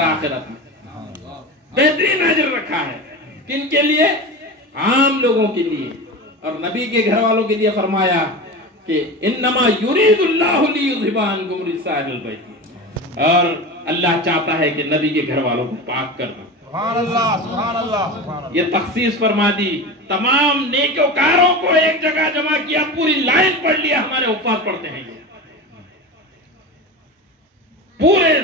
آخرت میں بہترین اجر رکھا ہے کن کے لیے؟ عام لوگوں کے لیے. اور نبی کے گھر والوں کے لیے فرمایا کہ انما یرید اللہ لیذھب عنکم الرجس اہل البیت، اور اللہ چاہتا ہے کہ نبی کے گھر والوں کو پاک کرنا. سبحان اللہ سبحان اللہ سبحان اللہ. یہ تخصیص فرما دی، تمام نیکوکاروں کو ایک جگہ جمع کیا، پوری لائن پڑھ لیا. ہمارے حفاظ پڑھتے ہیں یہ پورے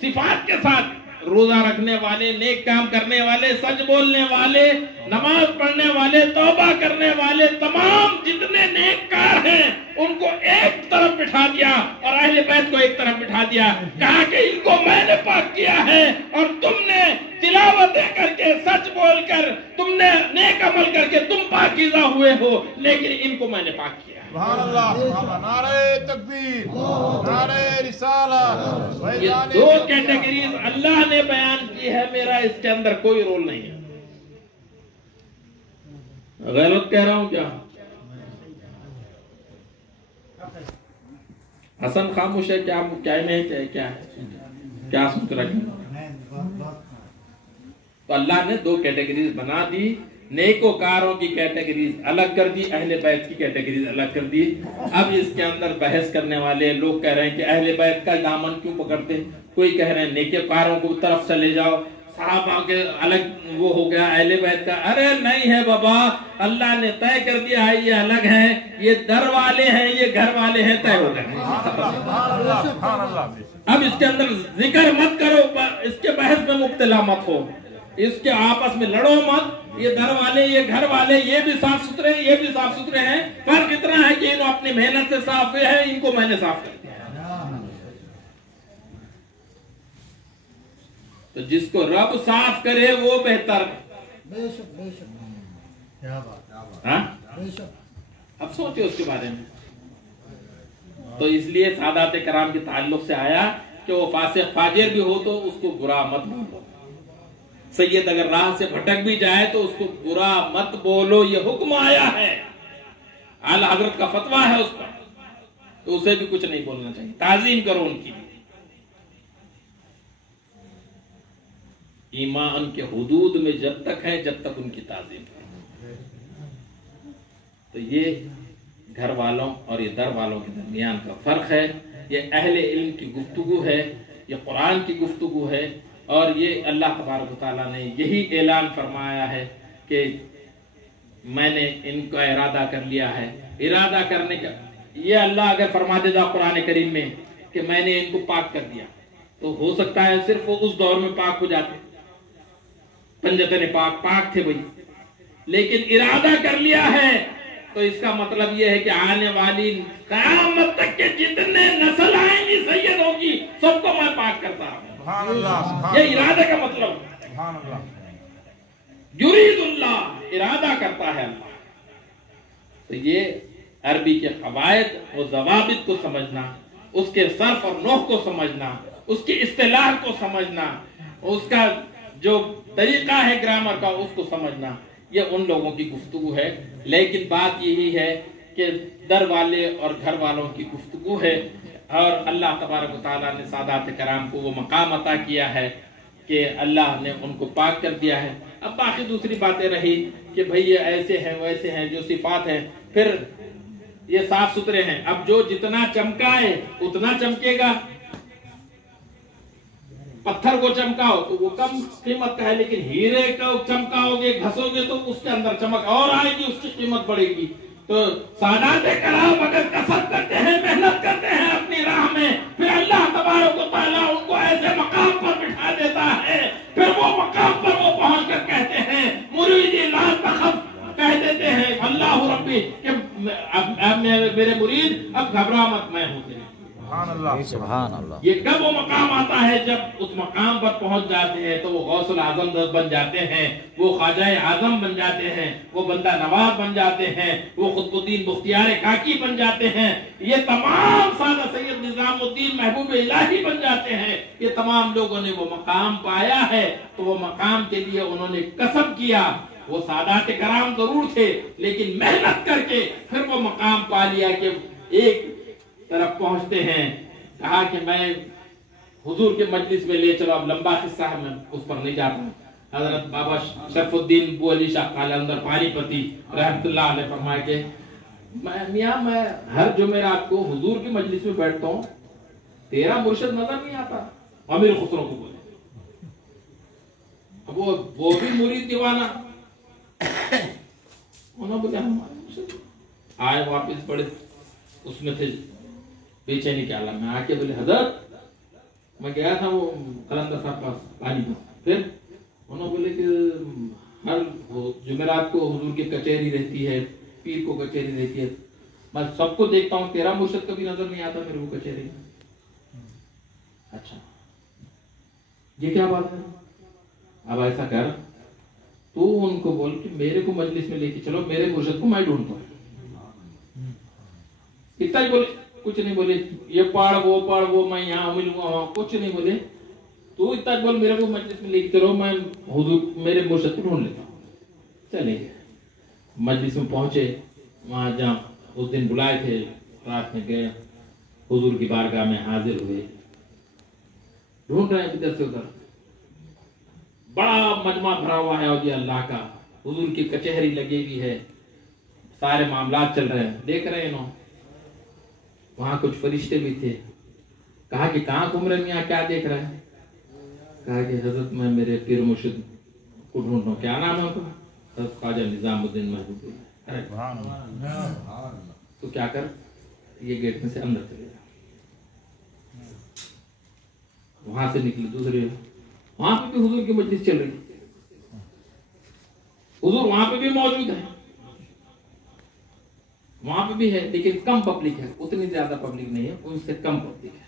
صفات کے ساتھ، روزہ رکھنے والے، نیک کام کرنے والے، سچ بولنے والے، نماز پڑھنے والے، توبہ کرنے والے، تمام جتنے نیک کار ہیں ان کو ایک طرف بٹھا دیا اور اہل بیت کو ایک طرف بٹھا دیا. کہا کہ ان کو میں نے پاک کیا ہے اور تم نے تلاوتیں کر کے، سچ بول کر، تم نے نیک عمل کر کے تم پاکیزہ ہوئے ہو، لیکن ان کو میں نے پاک کیا. سبحان اللہ سبحان اللہ. نعرہ تکبیر، نعرہ رسالت. یہ دو کیٹیگریز اللہ نے بیان کی ہے، میرا اس کے اندر کوئی رول نہیں ہے. غلط کہہ رہا ہوں کیا؟ حسن خاموش ہے کیا؟ کیا سوچ رہا ہے؟ تو اللہ نے دو کیٹیگریز بنا دی، نیکوکاروں کی کیٹیگریز الگ کر دی، اہل بیت کی کیٹیگریز الگ کر دی. اب اس کے اندر بحث کرنے والے لوگ کہہ رہے ہیں کہ اہل بیت کا دامن کیوں پکڑتے؟ کوئی کہہ رہے ہیں نیکوکاروں کو طرف چلے جاؤ، صحابہ کے الگ وہ ہو گیا، اہل بیت کا. ارے نہیں ہے بابا، اللہ نے طے کر دیا ہے یہ الگ ہیں، یہ در والے ہیں، یہ گھر والے ہیں، طے ہو گئے. اب اس کے اندر ذکر مت کرو، اس کے بحث میں مبتلا مت ہو، اس کے آپس میں لڑو مت. یہ در والے، یہ گھر والے، یہ بھی صاف ستھرے ہیں، یہ بھی صاف ستھرے ہیں. فرق اتنا ہے کہ انہوں اپنی محنت سے صاف ہوئے ہیں، ان کو میں نے صاف کر دیا. تو جس کو رب صاف کرے وہ بہتر. اب سوچے اس کے بارے میں. تو اس لیے سادات کرام کے تعلق سے آیا کہ وہ فاسق فاجر بھی ہو تو اس کو برا مت بولو. سید اگر راہ سے بھٹک بھی جائے تو اس کو برا مت بولو، یہ حکم آیا ہے. اعلیٰ حضرت کا فتویٰ ہے اس پر، تو اسے بھی کچھ نہیں بولنا چاہیے. تعظیم کرو ان کی. ایمان کے حدود میں جب تک ہے جب تک ان کی تعظیم کرو. تو یہ گھر والوں اور یہ در والوں کے درمیان کا فرق ہے. یہ اہل علم کی گفتگو ہے، یہ قرآن کی گفتگو ہے، اور یہ اللہ تبارک و تعالیٰ نے یہی اعلان فرمایا ہے کہ میں نے ان کا ارادہ کر لیا ہے. ارادہ کرنے کا یہ اللہ اگر فرما دے گا قرآن کریم میں کہ میں نے ان کو پاک کر دیا، تو ہو سکتا ہے صرف وہ اس دور میں پاک ہو جاتے، پنجتن پاک تھے وہی. لیکن ارادہ کر لیا ہے تو اس کا مطلب یہ ہے کہ آنے والی قیامت تک کے جتنے نسل آئیں گی، سید ہوگی، سب کو میں پاک کرتا ہوں. یہ ارادہ کا مطلب. یرید اللہ، ارادہ کرتا ہے اللہ. تو یہ عربی کے قواعد و ضوابط کو سمجھنا، اس کے صرف اور نحو کو سمجھنا، اس کی اصطلاح کو سمجھنا، اس کا جو طریقہ ہے گرامر کا اس کو سمجھنا، یہ ان لوگوں کی گفتگو ہے. لیکن بات یہی ہے کہ در والے اور گھر والوں کی گفتگو ہے، اور اللہ تبارک و تعالیٰ نے سادات کرام کو وہ مقام عطا کیا ہے کہ اللہ نے ان کو پاک کر دیا ہے. اب باقی دوسری باتیں رہی کہ بھئی یہ ایسے ہیں ویسے ہیں، جو صفات ہیں، پھر یہ صاف ستھرے ہیں. اب جو جتنا چمکائے اتنا چمکے گا. پتھر کو چمکاؤ تو وہ کم قیمت کا ہے، لیکن ہیرے کو چمکاؤ گے، گھسو گے تو اس کے اندر چمک اور آئے گی، اس کی قیمت بڑھے گی. تو سادات کرام اگر کسب کرتے ہیں، محنت کرتے ہیں اپنی راہ میں، پھر اللہ تبارک و تعالیٰ ان کو ایسے مقام پر بٹھا دیتا ہے. پھر وہ مقام پر وہ پہنچ کر کہتے ہیں مریدی لا تخف، کہہ دیتے ہیں اللہ ربی کہ اب میرے مرید اب گھبرا مت، میں ہوں تیرے. سبحان اللہ. یہ کب وہ مقام آتا ہے؟ جب اس مقام پر پہنچ جاتے ہیں تو وہ غوث العظم بن جاتے ہیں، وہ خواجہ اعظم بن جاتے ہیں، وہ بندہ نواز بن جاتے ہیں، وہ قطب الدین بختیار کاکی بن جاتے ہیں، یہ تمام سادہ سید نظام الدین محبوب الہی بن جاتے ہیں. یہ تمام لوگوں نے وہ مقام پایا ہے، تو وہ مقام کے لیے انہوں نے کسب کیا. وہ سادات کرام ضرور تھے، لیکن محنت کر کے پھر وہ مقام پا لیا کہ ایک طرف پہنچتے ہیں. کہا کہ میں حضور کے مجلس میں لے چلو. اب لمبا قصہ ہے, میں اس پر نہیں جاتا. حضرت بابا شرف الدین بو علی شاہ قلندر پانی پتی رحمت اللہ علیہ فرمائے کہ میاں میں ہر جمعرات کو حضور کی مجلس میں بیٹھتا ہوں, تیرا مرشد نظر نہیں آتا. امیر خسرو کو بولے, اب وہ بھی مرید دیوانہ. انہوں نے بولا آئے واپس بڑے اس میں تھے بے چینی کے عالم میں. آ کے بولے حضرت میں گیا تھا وہ قلندر صاحب پاس پانی پر. پھر انہوں نے بولے کہ ہر جمعرات کو حضور کی کچہری رہتی ہے, پیر کو کچہری رہتی ہے, میں سب کو دیکھتا ہوں, تیرا مرشد کبھی نظر نہیں آتا میرے کو کچہری میں. اچھا یہ کیا بات ہے؟ اب ایسا کر, تو ان کو بول کہ میرے کو مجلس میں لے کے چلو, میرے مرشد کو میں ڈھونڈتا ہوں. اتنا ہی بولے, کچھ نہیں بولے. یہ پڑھ وہ میں یہاں ملوں گا, کچھ نہیں بولے. تو اتنا بول میرے کو مجلس میں لے کے چلو, میں حضور میرے مرشد کو ڈھونڈ لیتا ہوں. چلے گئے, مجلس میں پہنچے. وہاں جہاں اس دن بلائے تھے رات میں گئے, حضور کی بارگاہ میں حاضر ہوئے. ڈھونڈ رہے ہیں ادھر سے ادھر, بڑا مجمع بھرا ہوا ہے اولیاء اللہ کا, حضور کی کچہری لگی ہوئی ہے, سارے معاملات چل رہے ہیں, دیکھ رہے ہیں انہوں. وہاں کچھ فرشتے بھی تھے. کہا کہ کہاں گھوم رہے میاں, کیا دیکھ رہے ہیں؟ کہا کہ حضرت میں میرے پیر مرشد کو ڈھونڈ رہا ہوں. کیا نام ہے ان کا؟ حضرت خواجہ نظام الدین محبوب اللہ. تو کیا کر, یہ گیٹ میں سے اندر چلے جا. وہاں سے نکلے دوسرے, وہاں پہ بھی حضور کی مجلس چل رہی. حضور وہاں پہ بھی موجود ہے, وہاں پہ بھی ہے, لیکن کم پبلک ہے, اتنی زیادہ پبلک نہیں ہے, ان سے کم پبلک ہے.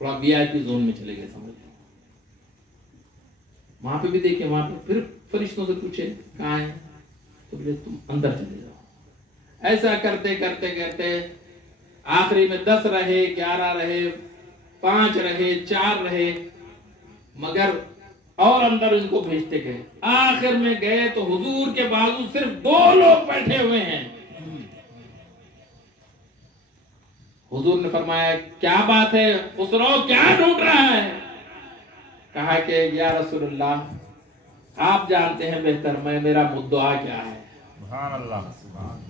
تھوڑا وی آئی پی زون میں چلے گئے سمجھ. وہاں پہ بھی دیکھیں, وہاں پہ پھر فرشتوں سے پوچھے کہاں ہے, تو بولے تم اندر چلے جاؤ. ایسا کرتے کرتے کرتے آخری میں 10 رہے, 11 رہے, 5 رہے, 4 رہے, مگر اور اندر ان کو بھیجتے گئے. آخر میں گئے تو حضور کے بازو صرف 2 لوگ بیٹھے ہوئے ہیں. حضور نے فرمایا کیا بات ہے خسرو, کیا ڈھونڈ رہا ہے؟ کہا کہ یا رسول اللہ آپ جانتے ہیں بہتر میں میرا مدعا کیا ہے. سبحان اللہ.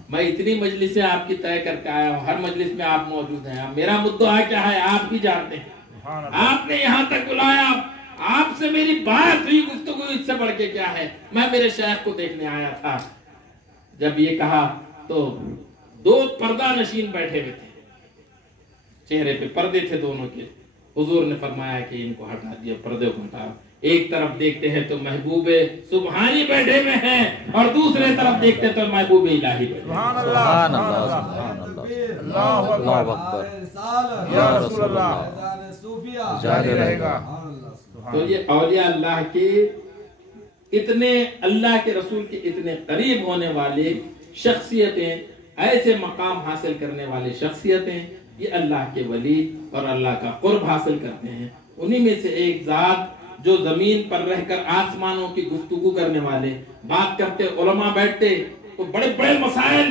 میں اتنی مجلسیں آپ کی طے کر کے آیا ہوں, ہر مجلس میں آپ موجود ہیں, میرا مدعا کیا ہے آپ بھی جانتے ہیں. آپ نے یہاں تک بلایا, آپ سے میری بات ہوئی, گفتگو, اس سے بڑھ کے کیا ہے؟ میں میرے شیخ کو دیکھنے آیا تھا. جب یہ کہا تو 2 پردہ نشین بیٹھے ہوئے تھے, چہرے پہ پردے تھے دونوں کے. حضور نے فرمایا کہ ان کو ہٹا دیا, پردے کو ہٹا. ایک طرف دیکھتے ہیں تو محبوب سبحانی بیٹھے ہوئے ہیں, اور دوسرے طرف دیکھتے تو محبوب الہی بیٹھے. سبحان اللہ, سبحان اللہ, اللہ اکبر, یا رسول اللہ, جاری رہے گا. تو یہ اولیاء اللہ کے اتنے, اللہ کے رسول کے اتنے قریب ہونے والے شخصیتیں, ایسے مقام حاصل کرنے والے شخصیتیں, یہ اللہ کے ولی اور اللہ کا قرب حاصل کرتے ہیں. انہی میں سے ایک ذات جو زمین پر رہ کر آسمانوں کی گفتگو کرنے والے, بات کرتے, علماء بیٹھتے تو بڑے بڑے مسائل.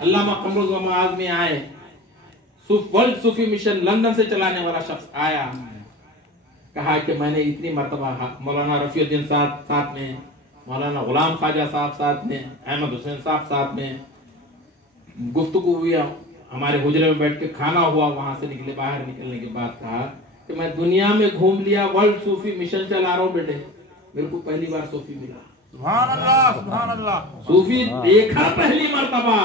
علامہ قمر الزمان آزمی آئے, ورلڈ صوفی مشن لندن سے چلانے والا شخص آیا, کہا کہ میں نے اتنی مرتبہ مولانا رفیع الدین صاحب ساتھ میں, مولانا غلام خواجہ صاحب ساتھ میں, احمد حسین صاحب ساتھ میں گفتگو ہوئی, ہمارے حجرے میں بیٹھ کے کھانا ہوا. وہاں سے نکلے, باہر نکلنے کے بعد کہا کہ میں دنیا میں گھوم لیا, ورلڈ صوفی مشن چلا رہا ہوں بیٹے, میرے کو پہلی بار صوفی ملا. سبحان اللہ, سبحان اللہ. صوفی دیکھا پہلی مرتبہ,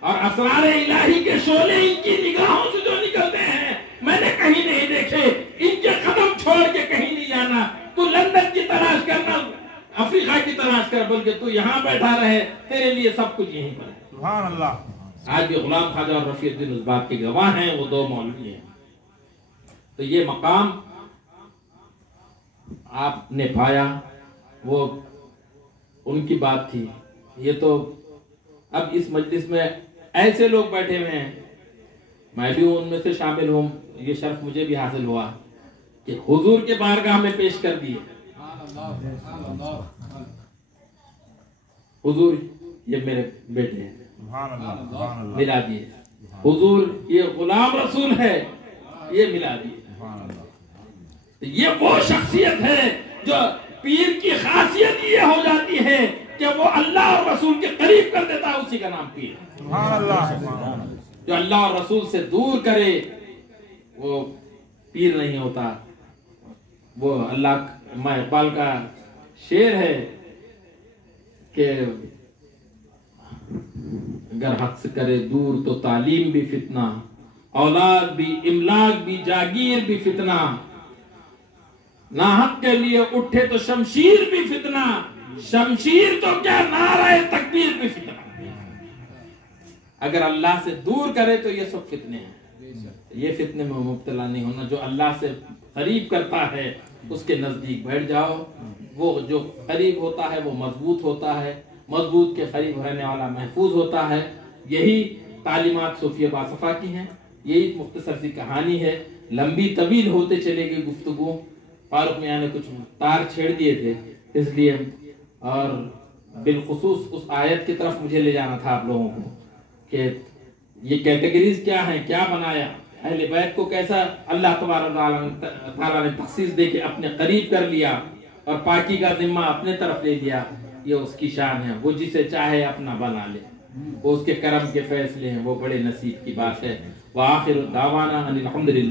اور اسرار الہی کے شعلے ان کی نگاہوں سے جو نکلتے ہیں میں نے کہیں نہیں دیکھے. ان کے قدم چھوڑ کے کہیں نہیں جانا, تو لندن کی تلاش کرنا, افریقہ کی تلاش کر, بلکہ تو یہاں بیٹھا رہے, تیرے لیے سب کچھ یہیں پر ہے. سبحان اللہ. آج بھی غلام خواجہ اور رفیع الدین اس بات کے گواہ ہیں, وہ 2 مولوی ہیں. تو یہ مقام آپ نے پایا, وہ ان کی بات تھی. یہ تو اب اس مجلس میں ایسے لوگ بیٹھے ہوئے ہیں, میں بھی ان میں سے شامل ہوں, یہ شرف مجھے بھی حاصل ہوا کہ حضور کے بارگاہ میں پیش کر دیے. حضور یہ میرے بیٹے ہیں, ملا دیے. حضور یہ غلام رسول ہے, یہ ملا دیے. تو یہ وہ شخصیت ہے جو پیر کی خاصیت یہ ہو جاتی ہے کہ وہ اللہ اور رسول کے قریب کر دیتا ہے، اسی کا نام پیر ہے۔ سبحان اللہ۔ جو اللہ اور رسول سے دور کرے وہ پیر نہیں ہوتا۔ وہ علامہ اقبال کا شعر ہے کہ اگر حق سے کرے دور تو تعلیم بھی فتنہ، اولاد بھی، املاک بھی، جاگیر بھی فتنہ، ناحق کے لیے اٹھے تو شمشیر بھی فتنہ، شمشیر تو کیا نعرہ تکبیر بھی فتنہ۔ اگر اللہ سے دور کرے تو یہ سب فتنے ہیں، یہ فتنے میں مبتلا نہیں ہونا۔ جو اللہ سے قریب کرتا ہے اس کے نزدیک بیٹھ جاؤ، وہ جو قریب ہوتا ہے وہ مضبوط ہوتا ہے، مضبوط کے قریب رہنے والا محفوظ ہوتا ہے۔ یہی تعلیمات صوفیہ باصفا کی ہیں۔ یہی مختصر سی کہانی ہے، لمبی طویل ہوتے چلے گئی گفتگو، فاروق میاں نے کچھ تار چھیڑ دیے تھے اس لیے، اور بالخصوص اس آیت کی طرف مجھے لے جانا تھا آپ لوگوں کو کہ یہ کیٹیگریز کیا ہیں، کیا بنایا، اہل بیت کو کیسا اللہ تبارک تعالیٰ نے تخصیص دے کے اپنے قریب کر لیا اور پاکی کا ذمہ اپنے طرف لے دیا۔ یہ اس کی شان ہے، وہ جسے چاہے اپنا بنا لے، وہ اس کے کرم کے فیصلے ہیں، وہ بڑے نصیب کی بات ہے۔ وآخر دعوانا ان الحمدللہ۔